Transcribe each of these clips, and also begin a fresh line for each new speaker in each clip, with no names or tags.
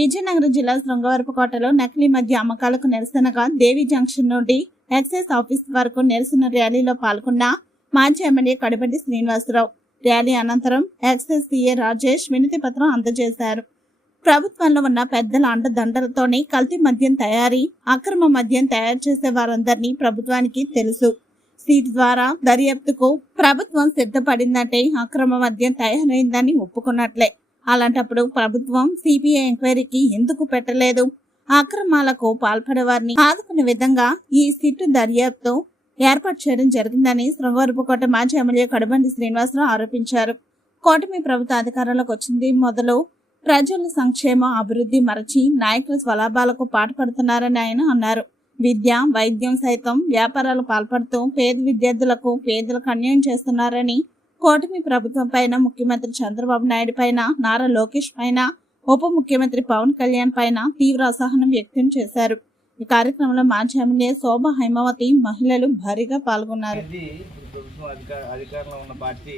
విజయనగరం జిల్లా శృంగవరపుకోటలో నకిలీ మద్య అమ్మకాలకు నిరసనగా దేవి జంక్షన్ నుండి ఎక్సైజ్ ఆఫీస్ వరకు నిరసన ర్యాలీలో పాల్గొన్న మాజీ ఎమ్మెల్యే కడిబండి శ్రీనివాసరావు. ర్యాలీ అనంతరం ఎక్సైజ్ సీఏ రాజేష్ వినతి పత్రం అందజేశారు. ప్రభుత్వంలో ఉన్న పెద్దల అండదండలతోనే కల్తీ మద్యం తయారీ అక్రమ మద్యం తయారు చేసే వారందరినీ ప్రభుత్వానికి తెలుసు. సీట్ ద్వారా దర్యాప్తుకు ప్రభుత్వం సిద్ధపడిందంటే అక్రమ మద్యం తయారైందని ఒప్పుకున్నట్లే. అలాంటప్పుడు ప్రభుత్వం సిబిఐ ఎంక్వైరీకి ఎందుకు పెట్టలేదు? అక్రమాలకు పాల్పడే వారిని ఆదుకునే విధంగా ఈ సిట్టు దర్యాప్తు ఏర్పాటు చేయడం జరిగిందని శృంగవరపుకోట మాజీ ఎమ్మెల్యే కడబండి శ్రీనివాసరావు ఆరోపించారు. కూటమి ప్రభుత్వ అధికారంలోకి వచ్చింది. మొదలు ప్రజల సంక్షేమ అభివృద్ధి మరచి నాయకుల స్వలాభాలకు పాటుపడుతున్నారని ఆయన అన్నారు. విద్య వైద్యం సైతం వ్యాపారాలు పాల్పడుతూ పేద విద్యార్థులకు పేదలకు అన్యాయం చేస్తున్నారని కూటమి ప్రభుత్వం పైన ముఖ్యమంత్రి చంద్రబాబు నాయుడు పైన నారా లోకేష్ పైన ఉప ముఖ్యమంత్రి పవన్ కళ్యాణ్ పైన తీవ్ర అసహనం వ్యక్తం చేశారు. ఈ కార్యక్రమంలో మాజీ ఎమ్మెల్యే శోభ హైమావతి మహిళలు భారీగా పాల్గొన్నారు.
అధికారంలో ఉన్న పార్టీ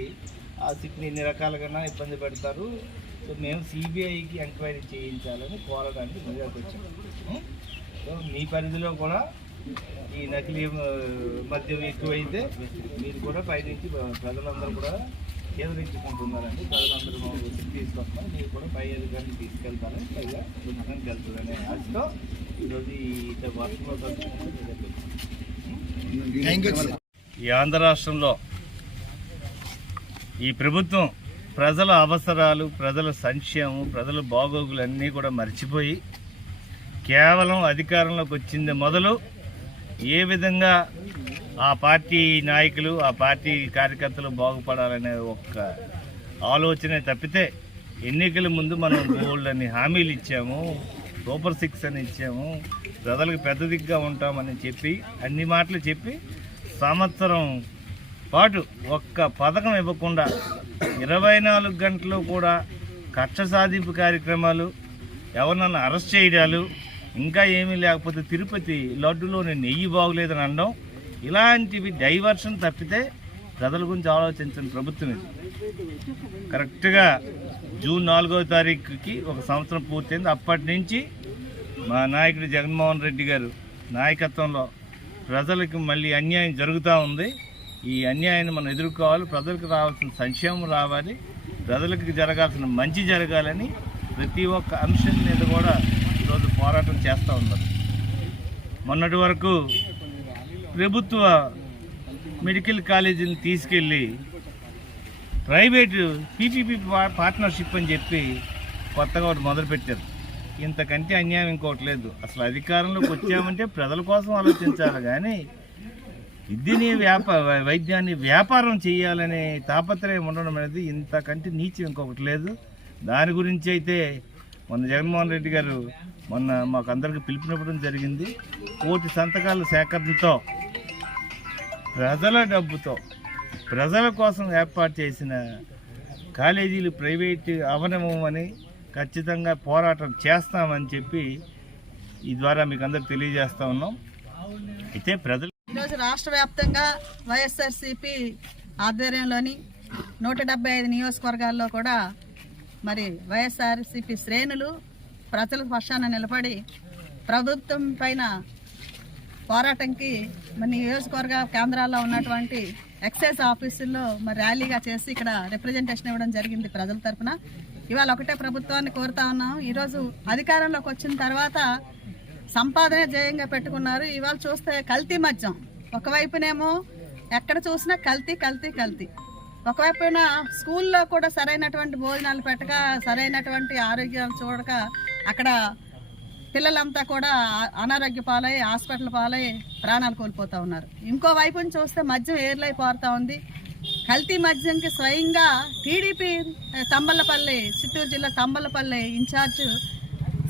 ఆ సిట్ని ఎన్ని రకాలుగా ఇబ్బంది పెడతారు. సో మేము సిబిఐకి ఎంక్వైరీ చేయించాలని కోరడానికి ముందుకు వచ్చాము సో మీ పరిధిలో కూడా ఈ నకిలీ మద్యం ఎక్కువైతే మీరు కూడా పైనుంచి ప్రజలందరూ కూడా కేంద్రించుకుంటున్నారండి ప్రజలందరూ ఒత్తిడి తీసుకొస్తున్నారు మీరు కూడా పై అధికారులు తీసుకెళ్తారని పైగా ప్రభుత్వానికి వెళ్తుందనే ఆశతో ఈరోజు ఈ వర్షంలో తగ్గుతుంది ఈ ఆంధ్ర రాష్ట్రంలో ఈ ప్రభుత్వం ప్రజల అవసరాలు ప్రజల సంక్షేమం ప్రజల బాగోగులు అన్నీ కూడా మర్చిపోయి కేవలం అధికారంలోకి వచ్చింది మొదలు ఏ విధంగా ఆ పార్టీ నాయకులు ఆ పార్టీ కార్యకర్తలు బాగుపడాలనే ఒక్క ఆలోచనే తప్పితే ఎన్నికల ముందు మనం గోల్డ్ అని హామీలు ఇచ్చాము సూపర్ సిక్స్ అని ఇచ్చాము ప్రజలకు పెద్ద దిగ్గా ఉంటామని చెప్పి అన్ని మాటలు చెప్పి సంవత్సరం పాటు ఒక్క పథకం ఇవ్వకుండా ఇరవై నాలుగు గంటలు కూడా కక్ష సాధింపు కార్యక్రమాలు ఎవరినన్నా అరెస్ట్ చేయడాలు ఇంకా ఏమీ లేకపోతే తిరుపతి లడ్డులోని నెయ్యి బాగులేదని అనడం ఇలాంటివి డైవర్షన్ తప్పితే ప్రజల గురించి ఆలోచించిన ప్రభుత్వం ఇది. కరెక్ట్గా జూన్ నాలుగో తారీఖుకి ఒక సంవత్సరం పూర్తయింది. అప్పటి నుంచి మా నాయకుడు జగన్మోహన్ రెడ్డి గారు నాయకత్వంలో ప్రజలకు మళ్ళీ అన్యాయం జరుగుతూ ఉంది. ఈ అన్యాయాన్ని మనం ఎదుర్కోవాలి. ప్రజలకు రావాల్సిన సంక్షేమం రావాలి. ప్రజలకు జరగాల్సిన మంచి జరగాలని ప్రతి ఒక్క అంశం మీద కూడా ఈరోజు పోరాటం చేస్తూ ఉన్నారు. మొన్నటి వరకు ప్రభుత్వ మెడికల్ కాలేజీని తీసుకెళ్ళి ప్రైవేటు పీపీపీ పార్ట్నర్షిప్ అని చెప్పి కొత్తగా ఒకటి మొదలుపెట్టారు. ఇంతకంటే అన్యాయం ఇంకోటి లేదు. అసలు అధికారంలోకి వచ్చామంటే ప్రజల కోసం ఆలోచించాలి కానీ విద్యని వ్యాప వైద్యాన్ని వ్యాపారం చేయాలనే తాపత్రయం ఉండడం అనేది ఇంతకంటే నీచం ఇంకొకటి లేదు. దాని గురించి అయితే మొన్న జగన్మోహన్ రెడ్డి గారు మొన్న మాకు అందరికీ పిలుపునివ్వడం జరిగింది. కోటి సంతకాల సేకరణతో ప్రజల డబ్బుతో ప్రజల కోసం ఏర్పాటు చేసిన కాలేజీలు ప్రైవేట్ అవనమని ఖచ్చితంగా పోరాటం చేస్తామని చెప్పి ఈ ద్వారా మీకు అందరు తెలియజేస్తా ఉన్నాం. అయితే ప్రజలు
ఈరోజు రాష్ట్ర వ్యాప్తంగా వైఎస్ఆర్సిపి ఆధ్వర్యంలోని నూట డెబ్బై ఐదు నియోజకవర్గాల్లో కూడా మరి వైఎస్ఆర్సిపి శ్రేణులు ప్రజల పక్షాన నిలబడి ప్రభుత్వం పైన పోరాటంకి మరి నియోజకవర్గ కేంద్రాల్లో ఉన్నటువంటి ఎక్సైజ్ ఆఫీసుల్లో మరి ర్యాలీగా చేసి ఇక్కడ రిప్రజెంటేషన్ ఇవ్వడం జరిగింది ప్రజల తరఫున ఇవాళ ఒకటే ప్రభుత్వాన్ని కోరుతా ఉన్నాం. ఈరోజు అధికారంలోకి వచ్చిన తర్వాత సంపాదనే జయంగా పెట్టుకున్నారు. ఇవాళ చూస్తే కల్తీ మద్యం. ఒకవైపునేమో ఎక్కడ చూసినా కల్తీ కల్తీ కల్తీ. ఒకవైపున స్కూల్లో కూడా సరైనటువంటి భోజనాలు పెట్టక సరైనటువంటి ఆరోగ్యాలు చూడక అక్కడ పిల్లలంతా కూడా అనారోగ్య పాలై హాస్పిటల్ పాలై ప్రాణాలు కోల్పోతూ ఉన్నారు. ఇంకో వైపుని చూస్తే మద్యం ఏర్లై పారుతూ ఉంది. కల్తీ మద్యంకి స్వయంగా టీడీపీ తంబలపల్లి చిత్తూరు జిల్లా తంబలపల్లి ఇన్ఛార్జ్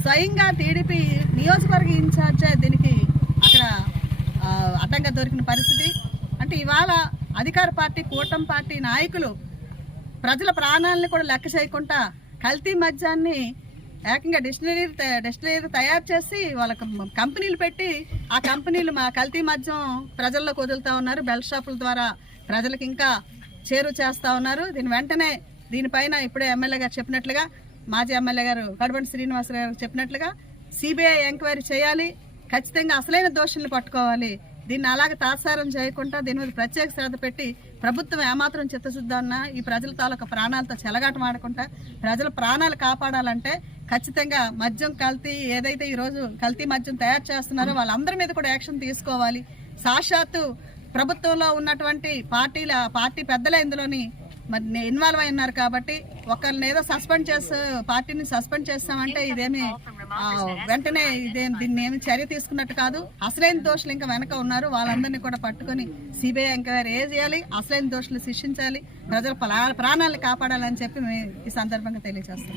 స్వయంగా టీడీపీ నియోజకవర్గ ఇన్ఛార్జ్ దీనికి అక్కడ అడ్డంగా దొరికిన పరిస్థితి. అంటే ఇవాళ అధికార పార్టీ కూటమి పార్టీ నాయకులు ప్రజల ప్రాణాలను కూడా లెక్క చేయకుండా కల్తీ మద్యాన్ని ఏకంగా డిస్టిలరీ డిస్టిలరీ తయారు చేసి వాళ్ళకు కంపెనీలు పెట్టి ఆ కంపెనీలు మా కల్తీ మద్యం ప్రజల్లోకి కుదులుతూ ఉన్నారు. బెల్ట్ షాపుల ద్వారా ప్రజలకు ఇంకా చేరువ చేస్తూ ఉన్నారు. దీని వెంటనే దీనిపైన ఇప్పుడే ఎమ్మెల్యే గారు చెప్పినట్లుగా మాజీ ఎమ్మెల్యే గారు కడబండి శ్రీనివాస్ గారు చెప్పినట్లుగా సిబిఐ ఎంక్వైరీ చేయాలి. ఖచ్చితంగా అసలైన దోషుల్ని పట్టుకోవాలి. దీన్ని అలాగే తాత్సారం చేయకుండా దీని మీద ప్రత్యేక శ్రద్ధ పెట్టి ప్రభుత్వం ఏమాత్రం చిత్తశుద్ధి అన్నా ఈ ప్రజల తాలూకా ప్రాణాలతో చెలగాటమాడకుండా ప్రజల ప్రాణాలు కాపాడాలంటే ఖచ్చితంగా మద్యం కల్తీ ఏదైతే ఈ రోజు కల్తీ మద్యం తయారు చేస్తున్నారో వాళ్ళందరి మీద కూడా యాక్షన్ తీసుకోవాలి. సాక్షాత్తు ప్రభుత్వంలో ఉన్నటువంటి పార్టీల పార్టీ పెద్దలే ఇందులోని మరి ఇన్వాల్వ్ అయినారు ఉన్నారు కాబట్టి ఒకరిని ఏదో సస్పెండ్ చేసి పార్టీని సస్పెండ్ చేస్తామంటే ఇదేమి వెంటనే ఇదే దీన్ని ఏమి చర్య తీసుకున్నట్టు కాదు. అసలైన దోషులు ఇంకా వెనక ఉన్నారు. వాళ్ళందరినీ కూడా పట్టుకొని సిబిఐ ఎంక్వైరీ ఏ చేయాలి? అసలైన దోషులు శిక్షించాలి. ప్రజల ప్రా- ప్రాణాలను కాపాడాలని చెప్పి మేము ఈ సందర్భంగా తెలియజేస్తాం.